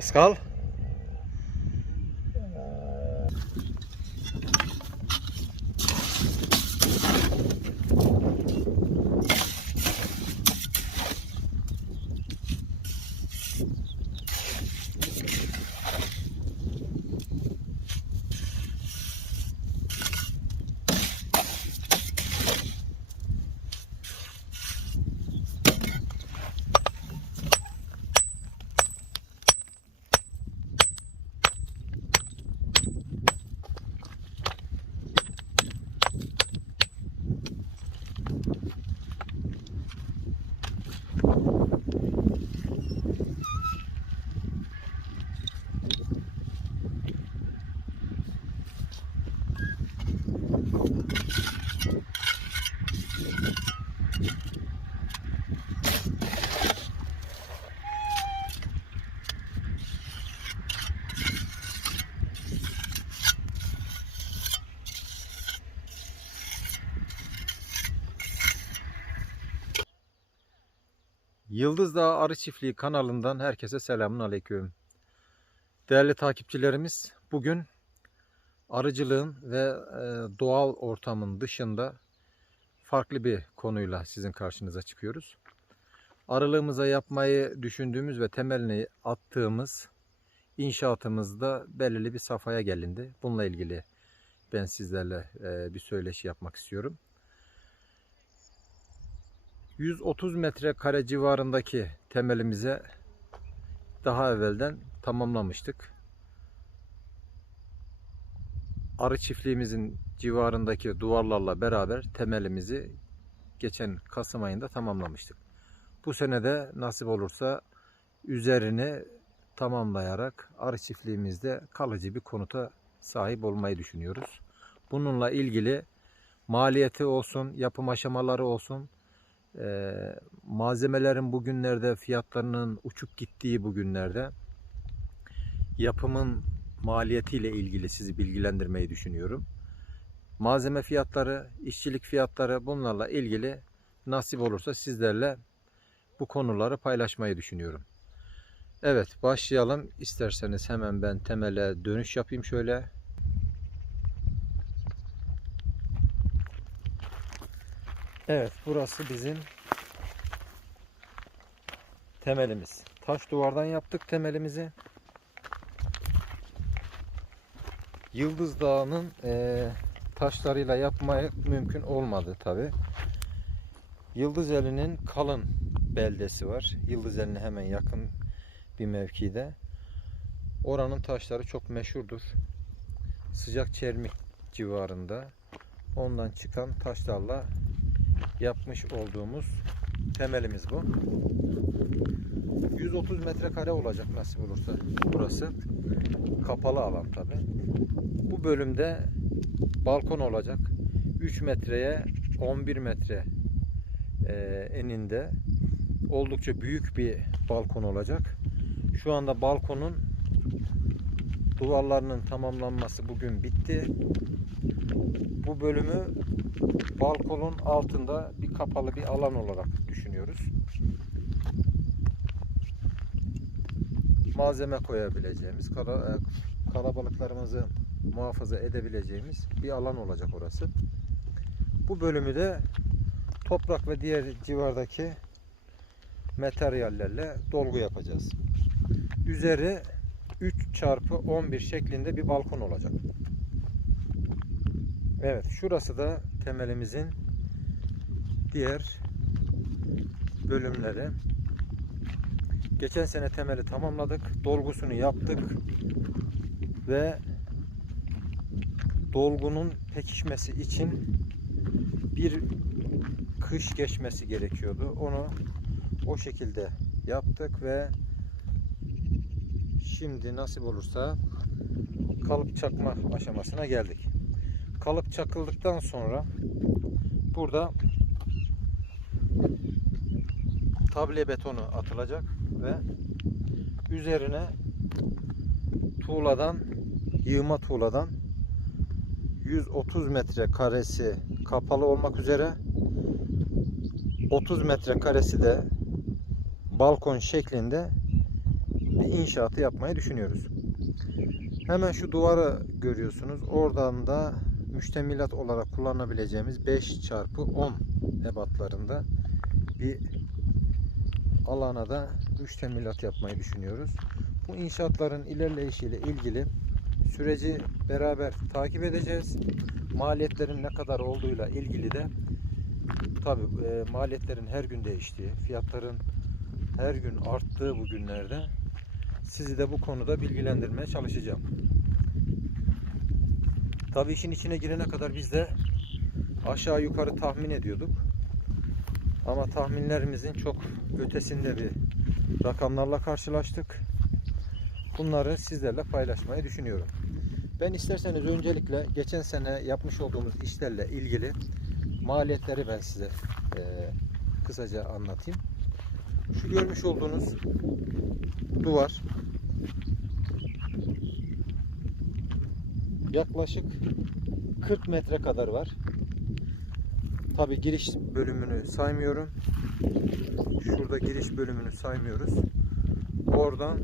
Pascal. Yıldız Dağı Arı Çiftliği kanalından herkese selamun aleyküm. Değerli takipçilerimiz, bugün arıcılığın ve e, doğal ortamın dışında farklı bir konuyla sizin karşınıza çıkıyoruz. Arılığımıza yapmayı düşündüğümüz ve temelini attığımız inşaatımızda belirli bir safhaya gelindi. Bununla ilgili ben sizlerle e, bir söyleşi yapmak istiyorum. 130 metrekare civarındaki temelimize daha evvelden tamamlamıştık. Arı çiftliğimizin civarındaki duvarlarla beraber temelimizi geçen Kasım ayında tamamlamıştık. Bu sene de nasip olursa üzerini tamamlayarak arı çiftliğimizde kalıcı bir konuta sahip olmayı düşünüyoruz. Bununla ilgili maliyeti olsun, yapım aşamaları olsun, ee, malzemelerin bugünlerde fiyatlarının uçup gittiği bugünlerde yapımın maliyetiyle ilgili sizi bilgilendirmeyi düşünüyorum. Malzeme fiyatları, işçilik fiyatları bunlarla ilgili nasip olursa sizlerle bu konuları paylaşmayı düşünüyorum. Evet başlayalım. İsterseniz hemen ben temele dönüş yapayım şöyle. Evet burası bizim temelimiz. Taş duvardan yaptık temelimizi. Yıldız Dağı'nın eee, taşlarıyla yapmaya mümkün olmadı tabi. Yıldız Eli'nin kalın beldesi var. Yıldız Eli'ne hemen yakın bir mevkide. Oranın taşları çok meşhurdur. Sıcak çermik civarında. Ondan çıkan taşlarla yapmış olduğumuz temelimiz bu. 130 metrekare olacak nasip olursa burası. Kapalı alan tabi. Bu bölümde balkon olacak. 3 metreye 11 metre e, eninde oldukça büyük bir balkon olacak. Şu anda balkonun duvarlarının tamamlanması bugün bitti. Bu bölümü balkonun altında bir kapalı bir alan olarak düşünüyoruz. Malzeme koyabileceğimiz, e, kalabalıklarımızı muhafaza edebileceğimiz bir alan olacak orası. Bu bölümü de toprak ve diğer civardaki materyallerle dolgu yapacağız. Üzeri 3 çarpı 11 şeklinde bir balkon olacak. Evet şurası da temelimizin diğer bölümleri. Geçen sene temeli tamamladık. Dolgusunu yaptık. Ve dolgunun pekişmesi için bir kış geçmesi gerekiyordu. Onu o şekilde yaptık ve şimdi nasip olursa kalıp çakma aşamasına geldik. Kalıp çakıldıktan sonra burada table betonu atılacak ve üzerine tuğladan yığma tuğladan 130 metre karesi kapalı olmak üzere 30 metre karesi de balkon şeklinde bir inşaatı yapmayı düşünüyoruz. Hemen şu duvarı görüyorsunuz. Oradan da müştemilat olarak kullanabileceğimiz 5 çarpı 10 ebatlarında bir alana da müştemilat yapmayı düşünüyoruz. Bu inşaatların ilerleyişiyle ilgili süreci beraber takip edeceğiz. Maliyetlerin ne kadar olduğuyla ilgili de tabi maliyetlerin her gün değiştiği, fiyatların her gün arttığı bu günlerde sizi de bu konuda bilgilendirmeye çalışacağım. Tabi işin içine girene kadar biz de aşağı yukarı tahmin ediyorduk. Ama tahminlerimizin çok ötesinde bir rakamlarla karşılaştık. Bunları sizlerle paylaşmayı düşünüyorum. Ben isterseniz öncelikle geçen sene yapmış olduğumuz işlerle ilgili maliyetleri ben size e, kısaca anlatayım. Şu görmüş olduğunuz duvar yaklaşık 40 metre kadar var. Tabi giriş bölümünü saymıyorum. Şurada giriş bölümünü saymıyoruz. Oradan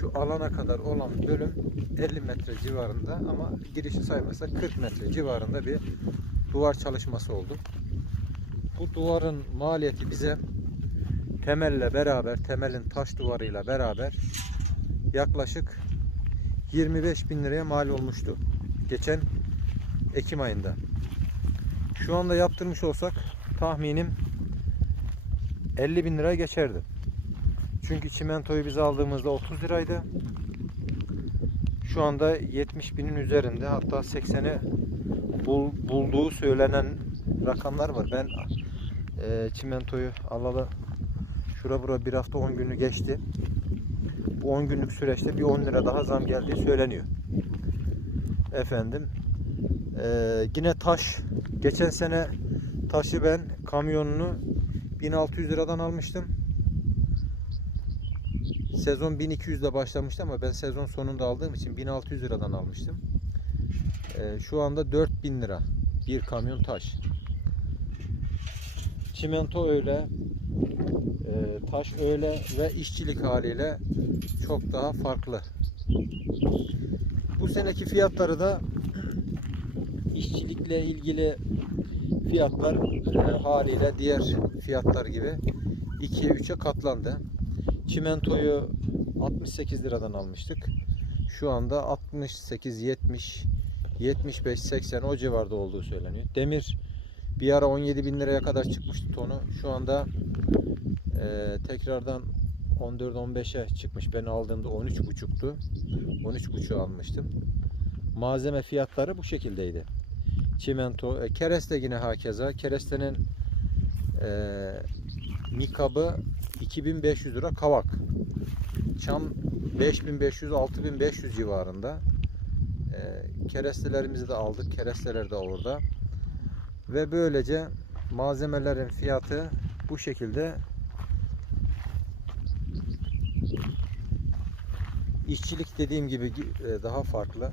şu alana kadar olan bölüm 50 metre civarında ama girişi saymazsak 40 metre civarında bir duvar çalışması oldu. Bu duvarın maliyeti bize temelle beraber, temelin taş duvarıyla beraber yaklaşık 25 bin liraya mal olmuştu. Geçen Ekim ayında. Şu anda yaptırmış olsak tahminim 50 bin liraya geçerdi. Çünkü çimentoyu biz aldığımızda 30 liraydı. Şu anda 70 binin üzerinde hatta 80'i bul, bulduğu söylenen rakamlar var. Ben e, çimentoyu alalı şura bura bir hafta 10 günü geçti. Bu 10 günlük süreçte bir 10 lira daha zam geldiği söyleniyor. Efendim e, yine taş geçen sene taşı ben kamyonunu 1600 liradan almıştım. Sezon 1200'de başlamıştı ama ben sezon sonunda aldığım için 1600 liradan almıştım. Ee, şu anda 4000 lira bir kamyon taş. Çimento öyle, e, taş öyle ve işçilik haliyle çok daha farklı. Bu seneki fiyatları da işçilikle ilgili fiyatlar e, haliyle diğer fiyatlar gibi 2'ye 3'e katlandı. Çimentoyu 68 liradan almıştık. Şu anda 68, 70, 75, 80 o civarda olduğu söyleniyor. Demir bir ara 17 bin liraya kadar çıkmıştı tonu. Şu anda e, tekrardan 14-15'e çıkmış. Ben aldığımda 13.5'tu. 13.5 almıştım. Malzeme fiyatları bu şekildeydi. Çimento, e, kereste yine hakeza. Kerestenin e, mikabı 2500 lira kavak. Çam 5500-6500 civarında. E, kerestelerimizi de aldık. Keresteler de orada. Ve böylece malzemelerin fiyatı bu şekilde işçilik dediğim gibi e, daha farklı.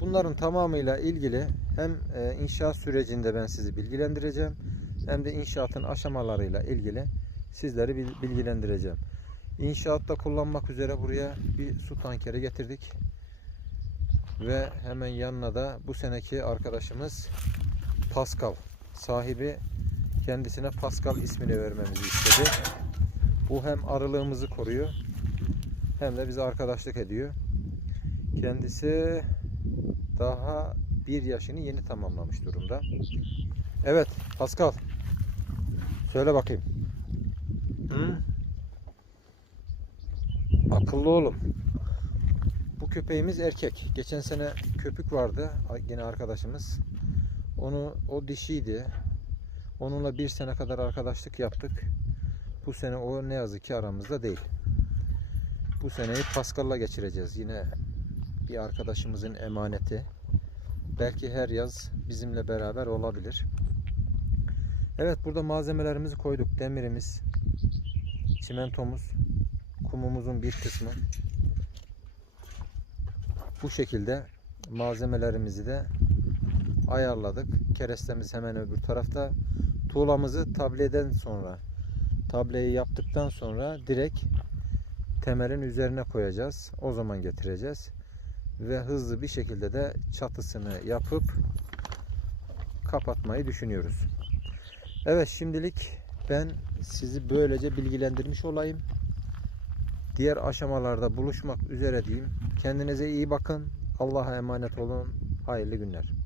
Bunların tamamıyla ilgili hem e, inşaat sürecinde ben sizi bilgilendireceğim hem de inşaatın aşamalarıyla ilgili sizleri bilgilendireceğim. İnşaatta kullanmak üzere buraya bir su tankeri getirdik. Ve hemen yanına da bu seneki arkadaşımız Pascal sahibi kendisine Pascal ismini vermemizi istedi. Bu hem arılığımızı koruyor hem de bize arkadaşlık ediyor. Kendisi daha bir yaşını yeni tamamlamış durumda. Evet Pascal söyle bakayım. Hı? Akıllı oğlum. Bu köpeğimiz erkek. Geçen sene köpük vardı yine arkadaşımız. Onu o dişiydi. Onunla bir sene kadar arkadaşlık yaptık. Bu sene o ne yazık ki aramızda değil. Bu seneyi Pascal'la geçireceğiz. Yine bir arkadaşımızın emaneti. Belki her yaz bizimle beraber olabilir. Evet burada malzemelerimizi koyduk. Demirimiz, çimentomuz, kumumuzun bir kısmı. Bu şekilde malzemelerimizi de ayarladık. Kerestemiz hemen öbür tarafta. Tuğlamızı tableden sonra tableyi yaptıktan sonra direkt temelin üzerine koyacağız. O zaman getireceğiz. Ve hızlı bir şekilde de çatısını yapıp kapatmayı düşünüyoruz. Evet şimdilik ben sizi böylece bilgilendirmiş olayım. Diğer aşamalarda buluşmak üzere diyeyim. Kendinize iyi bakın. Allah'a emanet olun. Hayırlı günler.